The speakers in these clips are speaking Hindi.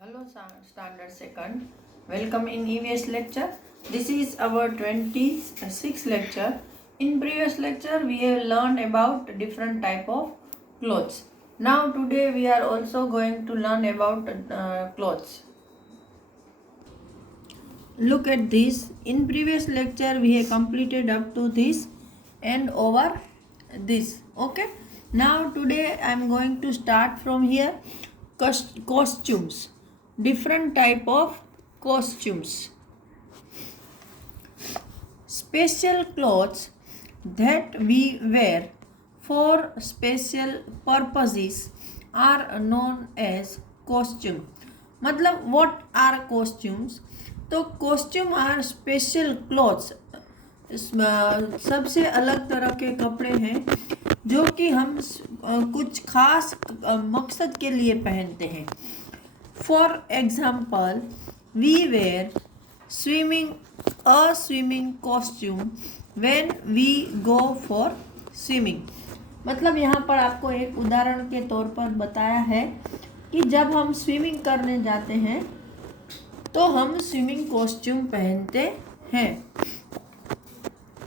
Hello, Standard Second. Welcome in EVS lecture. This is our 26th lecture. In previous lecture, we have learned about different type of clothes. Now today we are also going to learn about clothes. Look at this. In previous lecture, we have completed up to this and over this. Okay. Now today I am going to start from here. Costumes. Different type of costumes. Special clothes that we wear for special purposes are known as costume. मतलब what are costumes? तो costume are special clothes. सबसे अलग तरह के कपड़े हैं जो कि हम कुछ खास मकसद के लिए पहनते हैं. For example, we wear a swimming costume when we go for swimming. मतलब यहाँ पर आपको एक उदाहरण के तौर पर बताया है कि जब हम स्विमिंग करने जाते हैं तो हम स्विमिंग कॉस्ट्यूम पहनते हैं.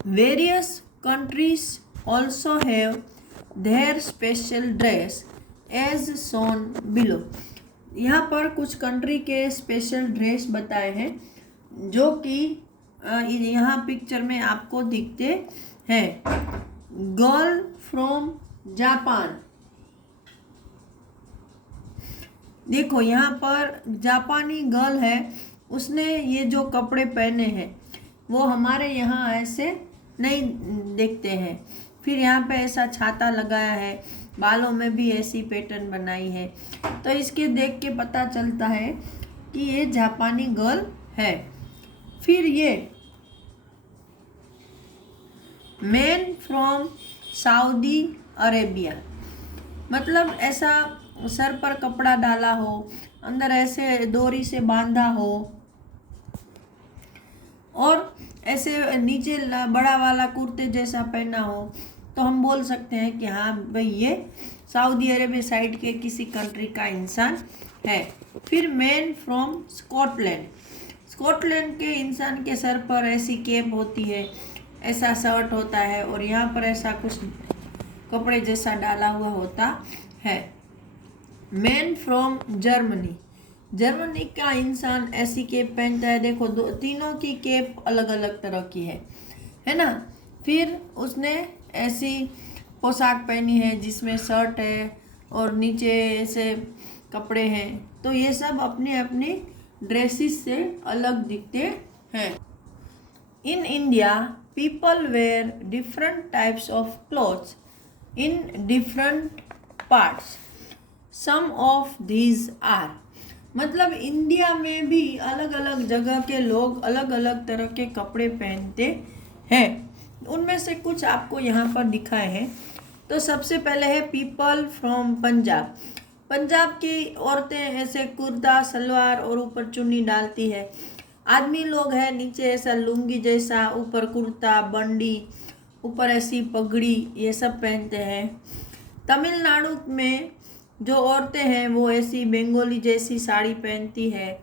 Various countries also have their special dress as shown below. यहाँ पर कुछ कंट्री के स्पेशल ड्रेस बताए हैं जो कि यहाँ पिक्चर में आपको दिखते हैं. Girl from Japan. देखो यहाँ पर जापानी गर्ल है, उसने ये जो कपड़े पहने हैं वो हमारे यहाँ ऐसे नहीं दिखते हैं. फिर यहाँ पे ऐसा छाता लगाया है, बालों में भी ऐसी पैटर्न बनाई है, तो इसके देख के पता चलता है कि ये जापानी गर्ल है. फिर ये मैन फ्रॉम सऊदी अरेबिया. मतलब ऐसा सर पर कपड़ा डाला हो, अंदर ऐसे डोरी से बांधा हो और ऐसे नीचे बड़ा वाला कुर्ते जैसा पहना हो, तो हम बोल सकते हैं कि हाँ भाई ये सऊदी अरेबिया साइड के किसी कंट्री का इंसान है. फिर मैन फ्रॉम स्कॉटलैंड. स्कॉटलैंड के इंसान के सर पर ऐसी कैप होती है, ऐसा शर्ट होता है और यहाँ पर ऐसा कुछ कपड़े जैसा डाला हुआ होता है. Man from Germany. जर्मनी का इंसान ऐसी कैप पहनता है. देखो तीनों की कैप अलग अलग तरह की है ना. फिर उसने ऐसी पोशाक पहनी है जिसमें शर्ट है और नीचे ऐसे कपड़े हैं, तो ये सब अपने अपने ड्रेसेस से अलग दिखते हैं. In India people wear different types of clothes in different parts. Some of these are. मतलब इंडिया में भी अलग अलग जगह के लोग अलग अलग तरह के कपड़े पहनते हैं. उनमें से कुछ आपको यहाँ पर दिखाए हैं. तो सबसे पहले है पीपल फ्रॉम पंजाब. पंजाब की औरतें ऐसे कुर्ता सलवार और ऊपर चुन्नी डालती है. आदमी लोग हैं नीचे ऐसा लुंगी जैसा, ऊपर कुर्ता बंडी, ऊपर ऐसी पगड़ी, ये सब पहनते हैं. तमिलनाडु में जो औरतें हैं वो ऐसी बंगाली जैसी साड़ी पहनती है,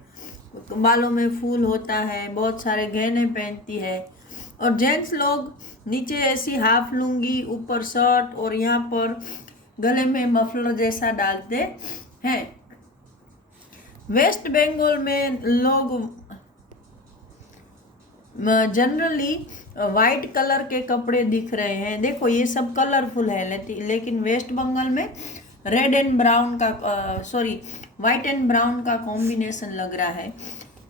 बालों में फूल होता है, बहुत सारे गहने पहनती है. और जेंट्स लोग नीचे ऐसी हाफ लुंगी, ऊपर शर्ट और यहाँ पर गले में मफलर जैसा डालते हैं. वेस्ट बंगाल में लोग जनरली वाइट कलर के कपड़े दिख रहे हैं. देखो ये सब कलरफुल है, लेकिन वेस्ट बंगाल में रेड एंड ब्राउन का वाइट एंड ब्राउन का कॉम्बिनेशन लग रहा है.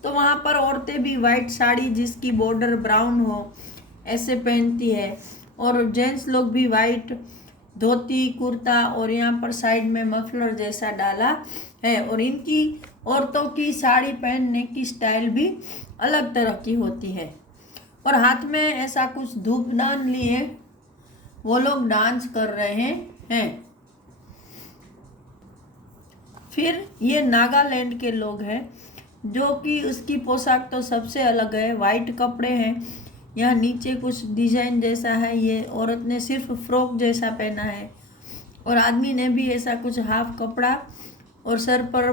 तो वहाँ पर औरतें भी वाइट साड़ी जिसकी बॉर्डर ब्राउन हो ऐसे पहनती है, और जेंट्स लोग भी वाइट धोती कुर्ता और यहाँ पर साइड में मफलर जैसा डाला है. और इनकी औरतों की साड़ी पहनने की स्टाइल भी अलग तरह की होती है. और हाथ में ऐसा कुछ धूपदान लिए वो लोग डांस कर रहे हैं. फिर ये नागालैंड के लोग हैं जो कि उसकी पोशाक तो सबसे अलग है. वाइट कपड़े हैं, यहाँ नीचे कुछ डिजाइन जैसा है. ये औरत ने सिर्फ फ्रॉक जैसा पहना है और आदमी ने भी ऐसा कुछ हाफ कपड़ा और सर पर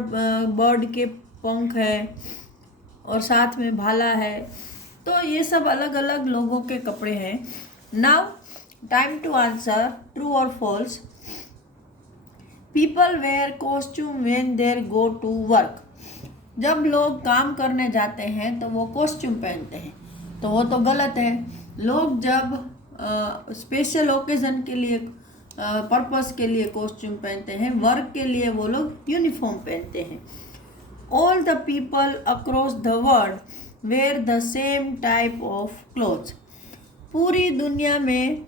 बर्ड के पंख है और साथ में भाला है। तो ये सब अलग अलग लोगों के कपड़े हैं। Now time to answer true और false. People wear costume when there go to work. जब लोग काम करने जाते हैं तो वो कॉस्ट्यूम पहनते हैं, तो वो तो गलत है। लोग जब स्पेशल ओकेजन के लिए पर्पस के लिए कॉस्ट्यूम पहनते हैं, वर्क के लिए वो लोग यूनिफॉर्म पहनते हैं। All the people across the world wear the same type of clothes. पूरी दुनिया में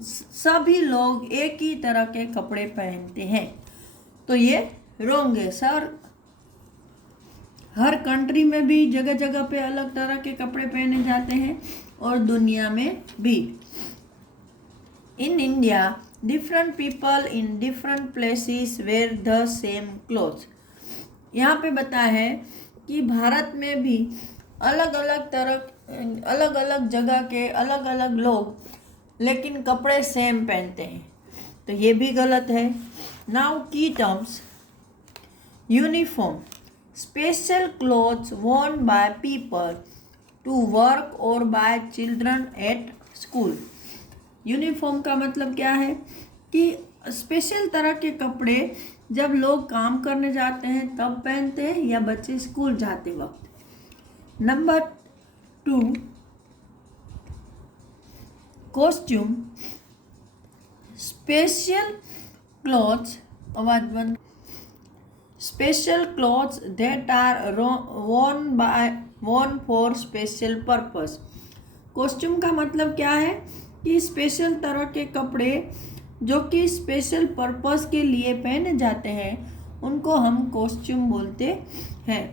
सभी लोग एक ही तरह के कपड़े पहनते हैं। तो ये रॉन्ग है सर। हर कंट्री में भी जगह जगह पे अलग तरह के कपड़े पहने जाते हैं और दुनिया में भी। In India different people in different places wear the same clothes. यहाँ पे बताया है कि भारत में भी अलग अलग जगह के अलग अलग लोग लेकिन कपड़े सेम पहनते हैं, तो ये भी गलत है। नाउ की terms. Uniform, special clothes worn by people to work or by children at school। Uniform का मतलब क्या है कि स्पेशल तरह के कपड़े जब लोग काम करने जाते हैं तब पहनते हैं या बच्चे स्कूल जाते वक्त। Number 2, costume, special clothes special clothes that are worn for special purpose. Costume का मतलब क्या है कि स्पेशल तरह के कपड़े जो कि स्पेशल पर्पस के लिए पहने जाते हैं उनको हम कॉस्ट्यूम बोलते हैं।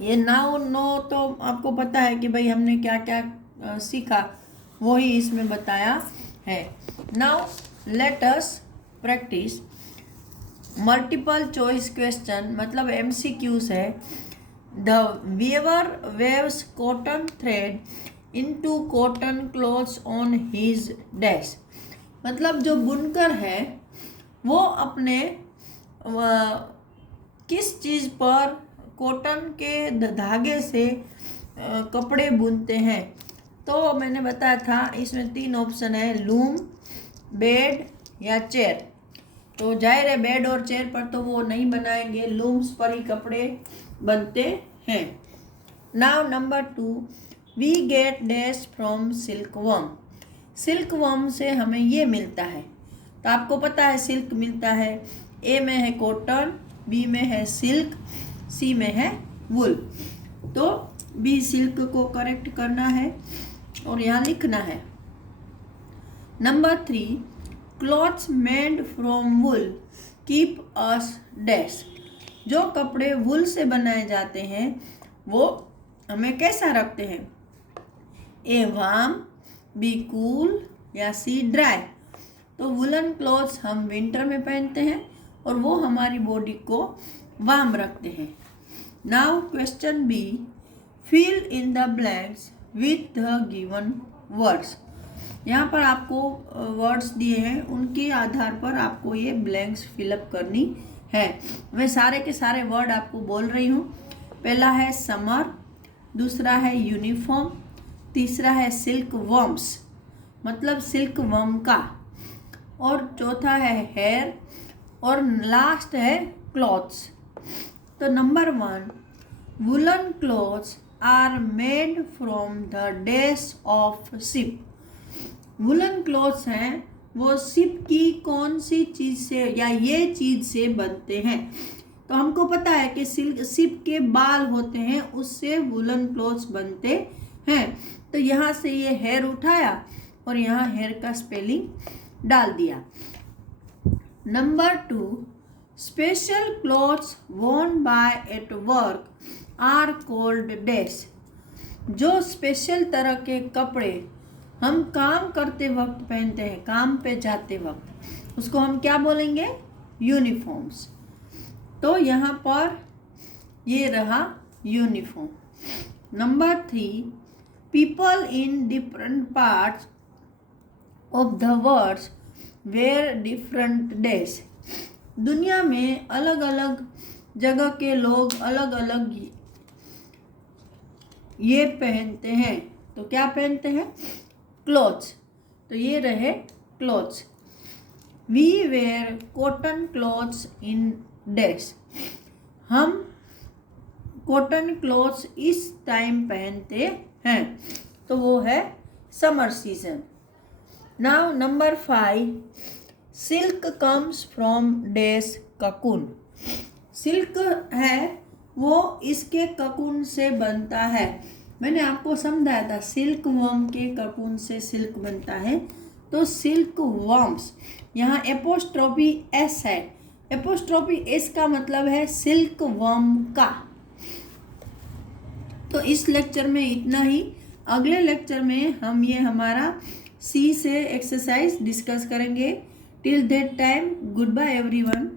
ये नाउ नो तो आपको पता है कि भाई हमने क्या क्या सीखा, वही इसमें बताया है। Now let us practice multiple choice question, मतलब MCQs है। The weaver weaves cotton thread into cotton clothes on his dash. मतलब जो बुनकर है वो अपने किस चीज़ पर कॉटन के धागे से कपड़े बुनते हैं। तो मैंने बताया था इसमें 3 ऑप्शन है, लूम, बेड या चेयर। तो जाहिर है बेड और चेयर पर तो वो नहीं बनाएंगे, लूम्स पर ही कपड़े बनते हैं। Now number 2, we get dash from silk worm. Silk worm से हमें ये मिलता है, तो आपको पता है सिल्क मिलता है, ए में है कॉटन, बी में है सिल्क, सी में है वुल। तो बी सिल्क को करेक्ट करना है और यहाँ लिखना है। Number 3, clothes made from wool keep us dash. जो कपड़े वुल से बनाए जाते हैं वो हमें कैसा रखते हैं, ए वार्म, बी कूल या सी ड्राई। तो वुलन क्लॉथ्स हम विंटर में पहनते हैं और वो हमारी बॉडी को वार्म रखते हैं। Now question B, fill in the blanks with the given words. यहाँ पर आपको वर्ड्स दिए हैं, उनके आधार पर आपको ये ब्लैंक्स फिलअप करनी है। मैं सारे के सारे वर्ड आपको बोल रही हूँ। पहला है समर, दूसरा है यूनिफॉर्म, तीसरा है सिल्क वर्म्स मतलब सिल्क वर्म का, और चौथा है हेयर, और लास्ट है क्लॉथ्स। तो number 1, woollen clothes are made from the dash of sheep. Woollen clothes हैं वो शिप की कौन सी चीज़ से या ये चीज़ से बनते हैं। तो हमको पता है कि शिप के बाल होते हैं, उससे वुलन क्लॉथ्स बनते हैं। तो यहाँ से ये हेयर उठाया और यहाँ हेयर का स्पेलिंग डाल दिया। Number 2, special clothes worn by at work are called dash. जो स्पेशल तरह के कपड़े हम काम करते वक्त पहनते हैं, काम पे जाते वक्त, उसको हम क्या बोलेंगे, यूनिफॉर्म्स। तो यहाँ पर ये रहा uniform. Number 3, people in different parts of the world wear different dash. दुनिया में अलग अलग जगह के लोग अलग अलग ये पहनते हैं। तो क्या पहनते हैं? क्लोथ्स। तो ये रहे clothes. We wear cotton clothes in these. हम कॉटन क्लोथ्स इस टाइम पहनते हैं। तो वो है summer season. Now number 5, silk comes from these cocoon. Silk है वो इसके ककून से बनता है। मैंने आपको समझाया था सिल्क वर्म के ककून से सिल्क बनता है। तो सिल्क वर्म्स, यहाँ एपोस्ट्रोफी एस है। एपोस्ट्रोफी एस का मतलब है सिल्क वर्म का। तो इस लेक्चर में इतना ही। अगले लेक्चर में हम ये हमारा सी से एक्सरसाइज डिस्कस करेंगे। Till that time goodbye everyone.